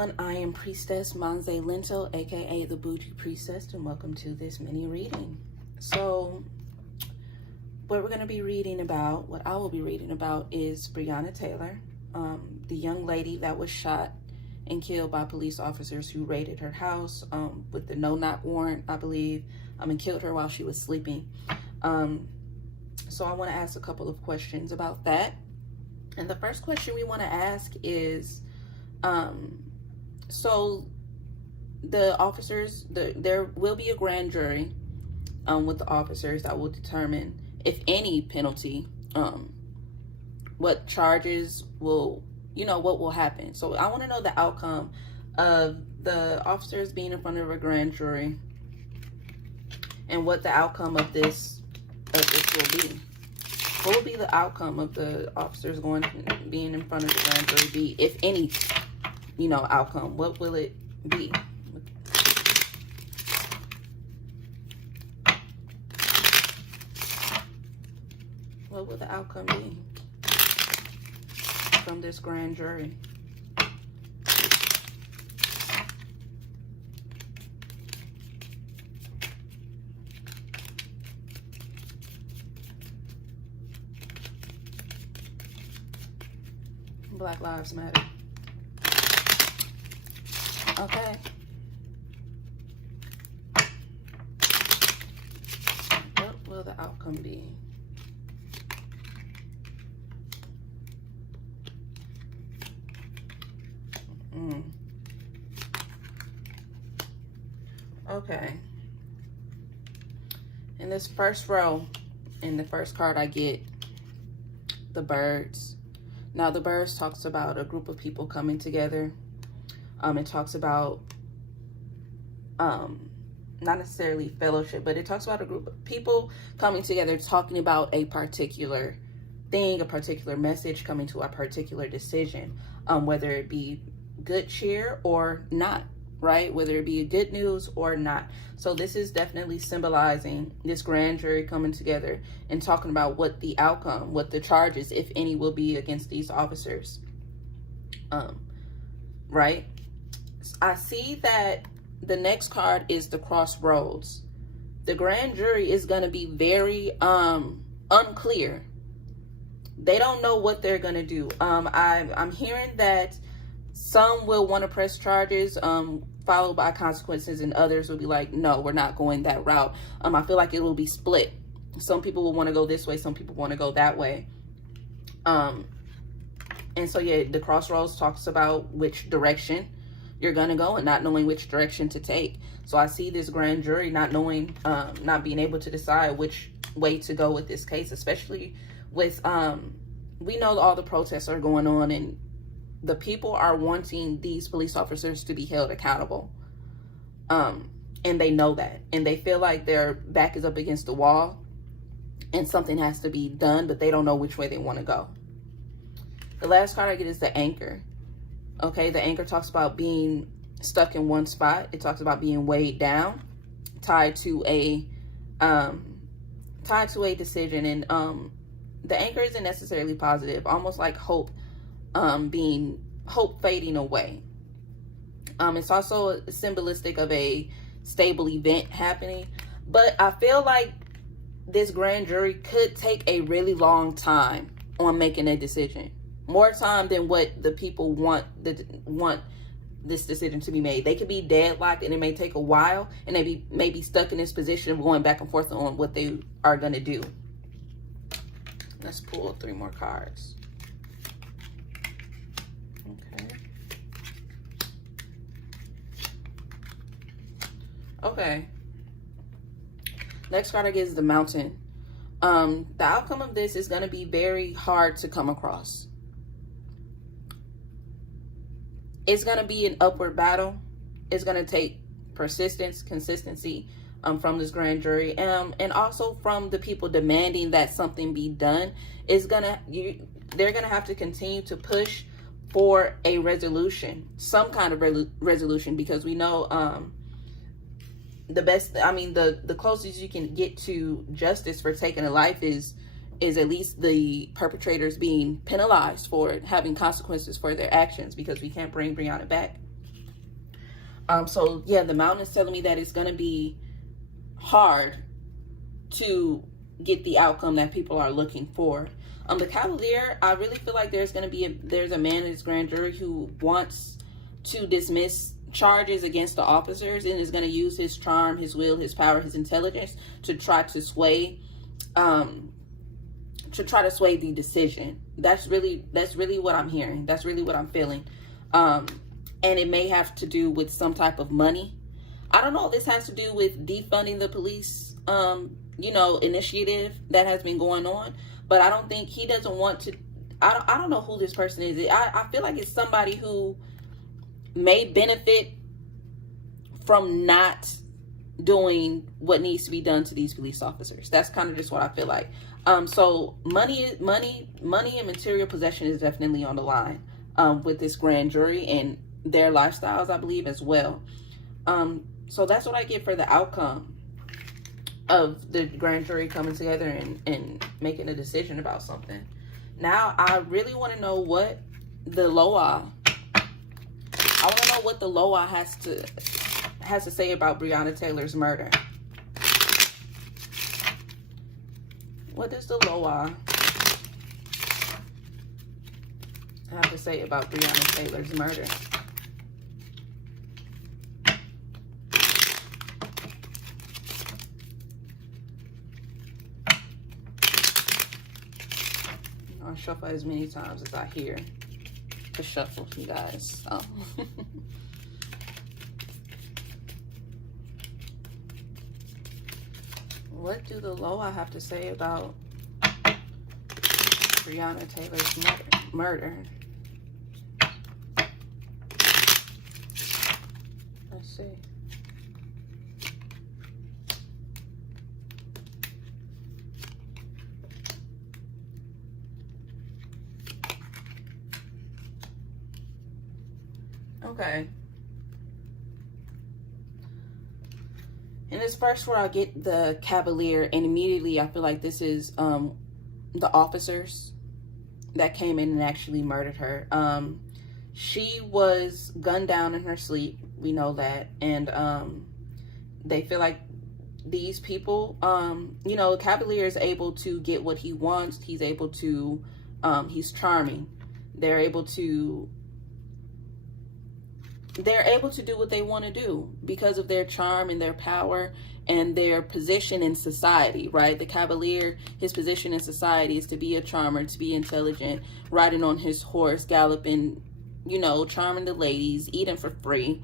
everyone, I am Priestess MANZE LENTO, aka the Bougie Priestess, and welcome to this mini reading. So, what we're going to be reading about, what I will be reading about is Breonna Taylor, the young lady that was shot and killed by police officers who raided her house with the no-knock warrant, I believe, and killed her while she was sleeping. So I want to ask a couple of questions about that. And the first question we want to ask is, so the officers, there will be a grand jury with the officers that will determine, if any penalty, what charges will, what will happen. So I want to know the outcome of the officers being in front of a grand jury and what the outcome of this will be. What will be the outcome of the officers being in front of the grand jury be, if any, outcome? What will it be? What will the outcome be from this grand jury? Black Lives Matter. Okay. What will the outcome be? Okay. In this first row, in the first card I get the birds. Now, the birds talks about a group of people coming together. It talks about, not necessarily fellowship, but it talks about a group of people coming together, talking about a particular thing, a particular message, coming to a particular decision, whether it be good cheer or not, right? Whether it be good news or not. So this is definitely symbolizing this grand jury coming together and talking about what the outcome, what the charges, if any, will be against these officers. Right? I see that the next card is the crossroads. The grand jury is going to be very unclear. They don't know what they're going to do. I'm hearing that some will want to press charges, followed by consequences, and others will be like, no, we're not going that route. I feel like it will be split. Some people will want to go this way, some people want to go that way. And so, yeah, the crossroads talks about which direction you're going to go and not knowing which direction to take. So I see this grand jury not knowing, not being able to decide which way to go with this case, especially with, we know all the protests are going on and the people are wanting these police officers to be held accountable. And they know that. And they feel like their back is up against the wall and something has to be done, but they don't know which way they want to go. The last card I get is the anchor. Okay, the anchor talks about being stuck in one spot. It talks about being weighed down, tied to a decision. And the anchor isn't necessarily positive, almost like hope fading away. It's also symbolistic of a stable event happening, but I feel like this grand jury could take a really long time on making a decision, more time than what the people want this decision to be made. They could be deadlocked and it may take a while, and they may be stuck in this position of going back and forth on what they are going to do. Let's pull 3 more cards. Okay. Next card I get is the mountain. The outcome of this is going to be very hard to come across. It's going to be an upward battle. It's going to take persistence, consistency from this grand jury, and also from the people demanding that something be done. They're going to have to continue to push for a resolution, some kind of resolution, because we know the closest you can get to justice for taking a life is at least the perpetrators being penalized for it, having consequences for their actions, because we can't bring Breonna back. So yeah, the mountain is telling me that it's going to be hard to get the outcome that people are looking for. The Cavalier, I really feel like there's going to be there's a man in this grand jury who wants to dismiss charges against the officers and is going to use his charm, his will, his power, his intelligence to try to sway the decision. That's really what I'm hearing. That's really what I'm feeling. And it may have to do with some type of money. I don't know if this has to do with defunding the police, initiative that has been going on, but I don't think he doesn't want to. I don't know who this person is. I feel like it's somebody who may benefit from not doing what needs to be done to these police officers. That's kind of just what I feel like. So money and material possession is definitely on the line with this grand jury and their lifestyles, I believe, as well. So that's what I get for the outcome of the grand jury coming together and making a decision about something. Now, I really want to know what the Loa, has to say about Breonna Taylor's murder. What does the Loa have to say about Breonna Taylor's murder? I'll shuffle as many times as I hear to shuffle, you guys. What do the Loa have to say about Breonna Taylor's murder? Let's see. Okay. In this first where I get the Cavalier, and immediately I feel like this is the officers that came in and actually murdered her. She was gunned down in her sleep. We know that. And they feel like these people, Cavalier is able to get what he wants. He's able to, he's charming. They're able to do what they want to do because of their charm and their power and their position in society, right? The Cavalier, his position in society is to be a charmer, to be intelligent, riding on his horse, galloping, charming the ladies, eating for free.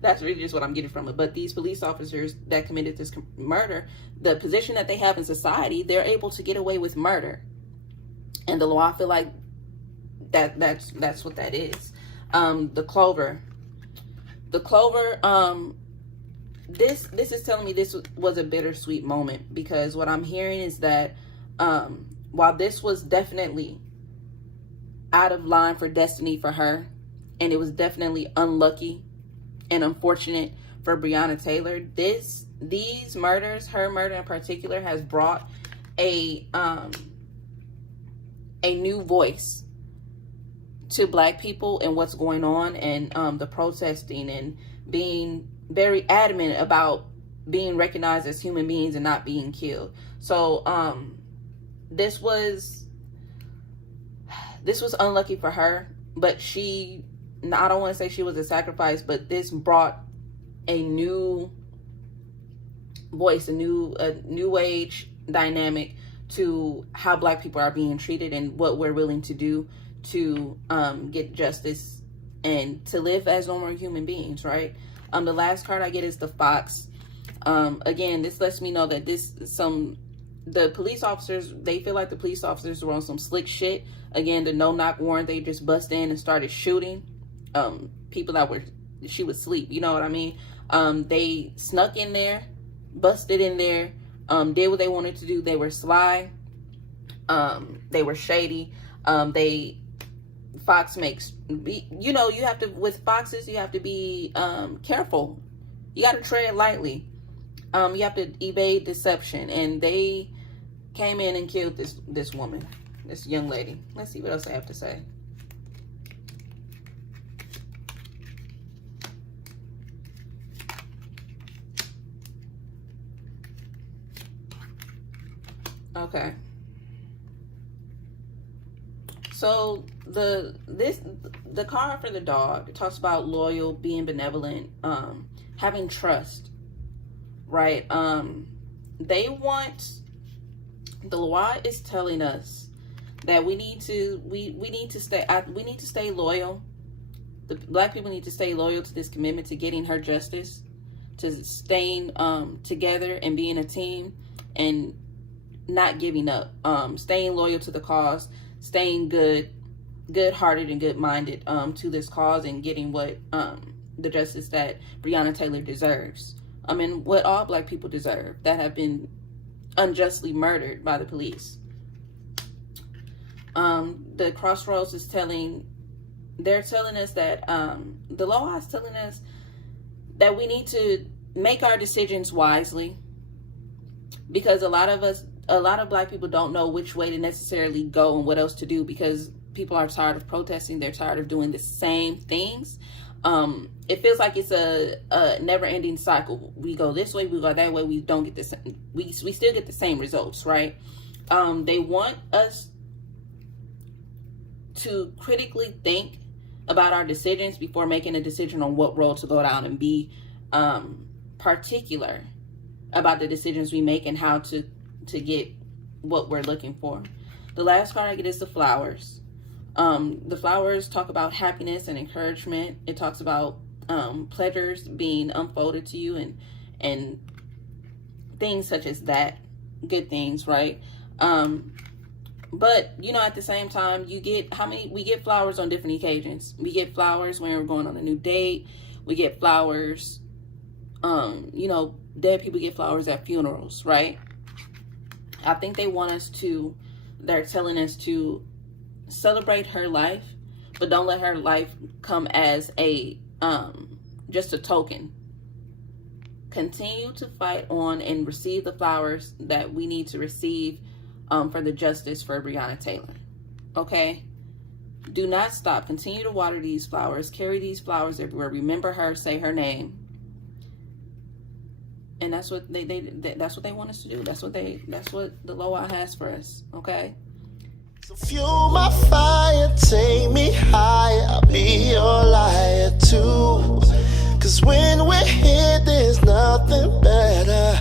That's really just what I'm getting from it. But these police officers that committed this murder, the position that they have in society, they're able to get away with murder. And the law, I feel like that's what that is. The Clover, this is telling me this was a bittersweet moment, because what I'm hearing is that, while this was definitely out of line for destiny for her, and it was definitely unlucky and unfortunate for Breonna Taylor, these murders, her murder in particular, has brought a new voice to Black people and what's going on, and the protesting and being very adamant about being recognized as human beings and not being killed. So this was unlucky for her, but I don't want to say she was a sacrifice, but this brought a new voice, a new age dynamic to how Black people are being treated and what we're willing to do to get justice and to live as normal human beings, right? The last card I get is the Fox. Again, this lets me know that the police officers, they feel like the police officers were on some slick shit. Again, the no-knock warrant, they just bust in and started shooting people she was asleep, you know what I mean? They snuck in there, busted in there, did what they wanted to do. They were sly, they were shady. Fox makes, you have to, with foxes, you have to be careful. You got to tread lightly. You have to evade deception. And they came in and killed this woman, this young lady. Let's see what else I have to say. Okay. So the card for the dog, it talks about loyal, being benevolent, having trust, right? They want, the law is telling us that we need to stay loyal. The Black people need to stay loyal to this commitment to getting her justice, to staying together and being a team and not giving up, staying loyal to the cause, staying good-hearted and good-minded to this cause, and getting what the justice that Breonna Taylor deserves. I mean, what all Black people deserve that have been unjustly murdered by the police. The crossroads is they're telling us that the law is telling us that we need to make our decisions wisely, because a lot of Black people don't know which way to necessarily go and what else to do, because people are tired of protesting. They're tired of doing the same things. It feels like it's a never-ending cycle. We go this way, we go that way. We don't get the same. We still get the same results, right? They want us to critically think about our decisions before making a decision on what road to go down, and be particular about the decisions we make and how to get what we're looking for. The last card I get is the flowers. The flowers talk about happiness and encouragement. It talks about pleasures being unfolded to you, and things such as that, good things, right? But you know, at the same time, we get flowers on different occasions. We get flowers when we're going on a new date. We get flowers, you know, dead people get flowers at funerals, right? I think they're telling us to celebrate her life, but don't let her life come as just a token. Continue to fight on and receive the flowers that we need to receive for the justice for Breonna Taylor. Okay? Do not stop. Continue to water these flowers. Carry these flowers everywhere. Remember her. Say her name. And that's what that's what they want us to do. That's what the Loa has for us. Okay? So fuel my fire, take me higher, I'll be your liar too. Cause when we're here, there's nothing better.